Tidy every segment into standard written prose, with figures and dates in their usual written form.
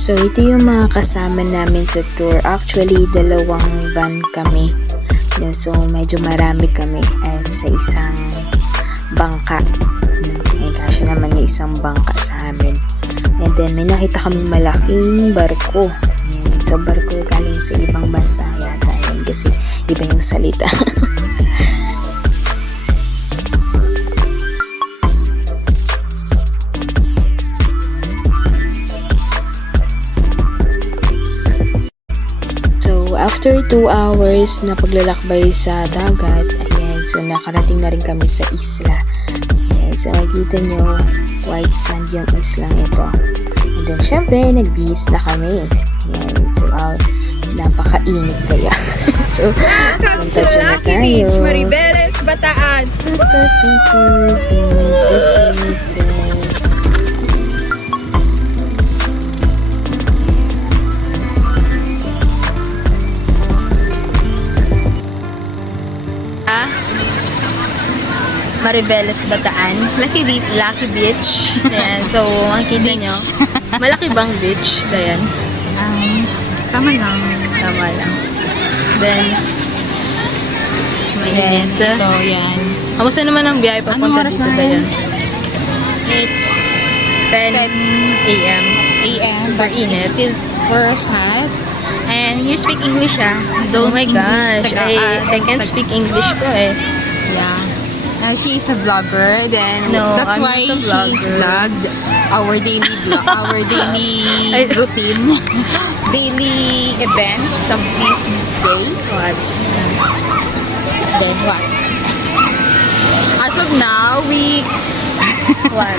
So, ito yung mga kasama namin sa tour. Actually, dalawang van kami. So, medyo marami kami at sa isang bangka. Ay, kasi naman yung isang bangka sa amin. And then, may nakita kami malaking barko. Ayan. So, barko galing sa ibang bansa yata. Ayan, kasi iba yung salita. After 2 hours na paglalakbay sa dagat, ayan, so nakarating na rin kami sa isla. Ayan, so makikita nyo, white sand yung islang ito. And then, syempre, nagbihis na kami. Ayan, so napakainit kaya. So, punta siya na tayo. Beach, Maribeles, Bataan. Maribeles, Bataan. Lucky Beach. Ayan, so makikita nyo. Malaki bang beach? Ayan. Tama lang. Tama lang. Then, mainit. Ito, yan. Kamusta naman ang biyahe papunta oras dito? na Ayan. It's 10 a.m. Super init. It is worth it. And you speak English, ah? Don't Oh my gosh. English, I can't speak English po eh. Yeah. She's a vlogger, then No, that's I'm why not a she's vlogger. vlogged our daily routine, daily events of this day. What? Then what? As of now, we What?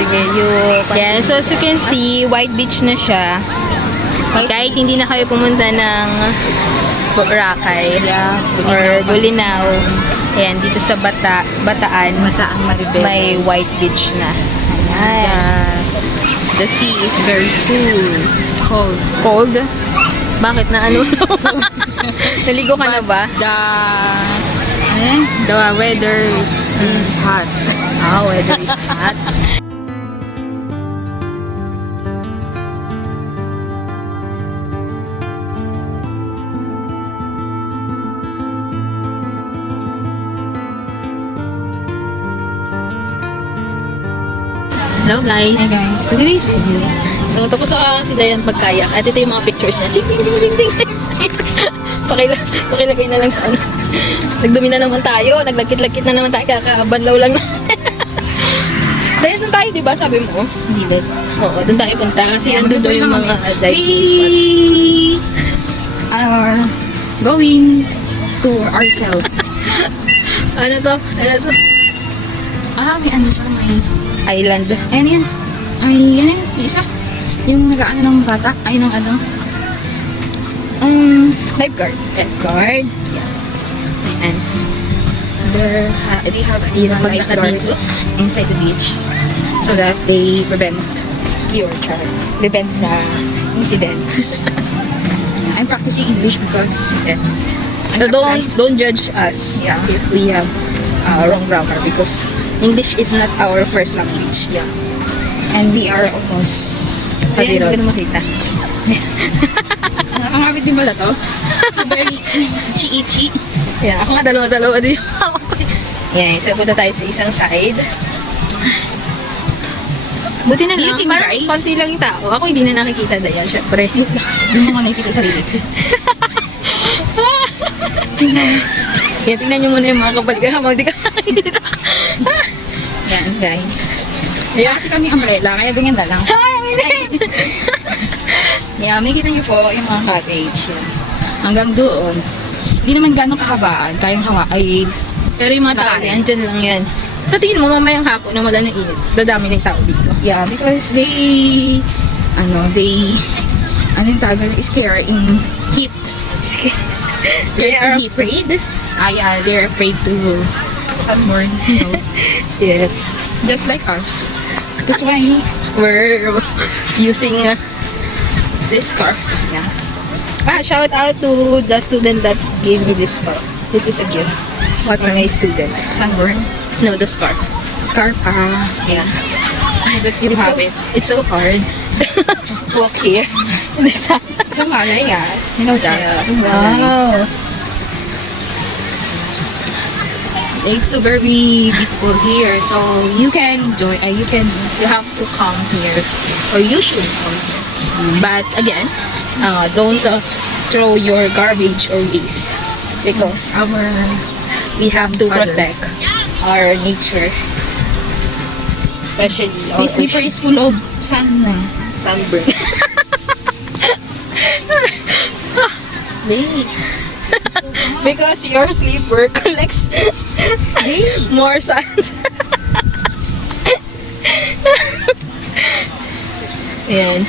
Sige, you... Yeah, so as you can see, white beach na siya. Kahit hindi na kayo pumunta ng Boracay or Bolinao, ayan, dito sa Bataan, Maribeles. may white beach na. Ayan. The sea is very cool. Cold? Bakit na ano? Naligo ka na ba? The weather is hot. Weather is hot. Hello guys. Hi guys. For today's video. So tapos na si Dayan pagkayak. At ito yung mga pictures niya. Ching, ting, ting, ting, ting. Pakilagay na lang sa ano. Nagdumi na naman tayo. Naglagkit-lagkit na naman tayo. Kakabanlaw lang na. Dayan doon tayo, diba? Sabi mo? Hindi ba? Oo, doon tayo punta. Kasi andun daw yung mga diving spot. We are going to ourselves. Ano to? Ano to? May ano siya, may... Island. Ayan yan. Ay, yan yan. Isa. Yung nag-ano ng bata. Ay, ng ano. Lifeguard. Lifeguard. Yeah. And they have a lifeguard inside the beach so that they prevent prevent the incidents. I'm practicing English because yes. So don't judge us if we have wrong grammar because English is not our first language. Yeah. and we are almost Hindi ko na makita. ang awit din pala to. It's very itchy. Yeah, ako nga dalawa-dalawa din. Yeah, so punta tayo sa isang side. Buti na Do you lang, see me, parang guys? konti lang yung tao. Ako hindi na nakikita na yan, syempre. Doon mo nakikita sarili ko. Yan, tingnan nyo muna yung mga kabalikan. Di ka makikita. Yan, guys. Kaya kasi kami umbrella, kaya ganyan na lang. Yeah, makikita niyo po yung mga cottage. Yan. Hanggang doon. Hindi naman gano'ng kahabaan. Kayang ay Pero yung mga tao yan, dyan lang yan. Sa tingin mo, mamayang hapon na wala ng init, dadami ng tao dito. yeah, because ano yung tawag, scare in heat. They are in heat. afraid? Yeah, they're afraid to sunburn, you know. Yes. Just like us. That's why, We're using this scarf. yeah. Shout out to the student that gave me this scarf. This is a gift. What my student? Sunburn. No, the scarf. Scarf, yeah. That you have it. It's so hard. Walk here. So, yeah. You know that. Yeah. So, Wow. it's so very beautiful here. So, you can enjoy, you have to come here. Or you should come here. But again, don't throw your garbage or waste because we have to protect our nature, especially our This slipper is full of sun. sunburn. Because your sleeper collects more sun. Ayan.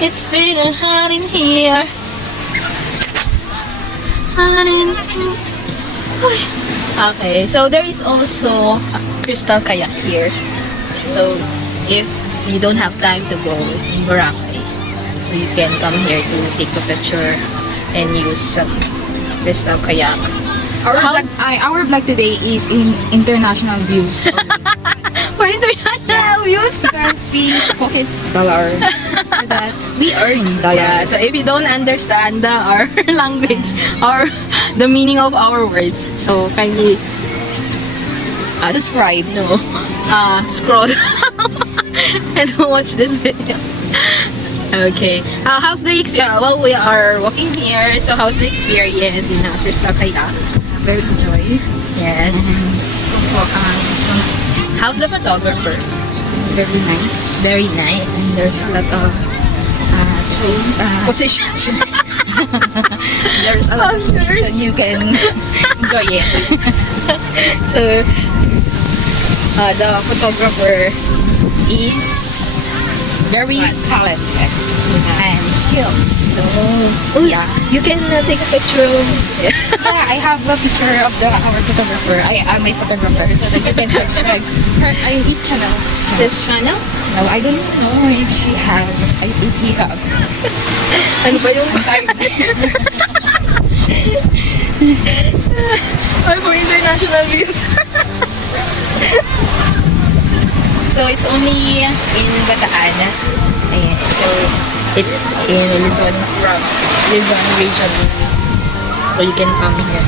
It's been hot in here. Okay, so there is also a crystal kayak here. So if you don't have time to go in Boracay, so you can come here to take a picture and use some crystal kayak. Our vlog today is in international views. For international views. Because we pocket dollar so that we earn Yeah, dollar. so if you don't understand our language or the meaning of our words, so kindly Subscribe. no, scroll and watch this video. Okay. How's the experience? Well, we are walking here. So how's the experience in Crystal Kayak? Very enjoy. Yes. How's the photographer? Very nice. Very nice. There's a lot of Position. there's a lot of Posters. position you can enjoy it. So, the photographer is Very talented and skills. So yeah, you can take a picture of yeah, I have a picture of our photographer. I am a photographer, so that you can subscribe his channel. this channel. No, I don't know if he have. Ano ba yung time? Ay, for international views. So, it's only in Bataan. Ayan. So, it's in Luzon region. So, you can come here.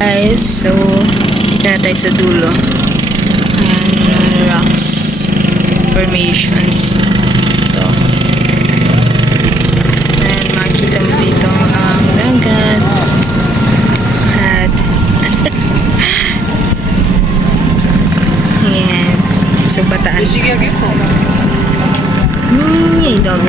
Guys, so tingnan tayo sa dulo. and rocks formations. Ito. And makikita mo dito ang dagat. At yan. So, bataan. Yan, dog.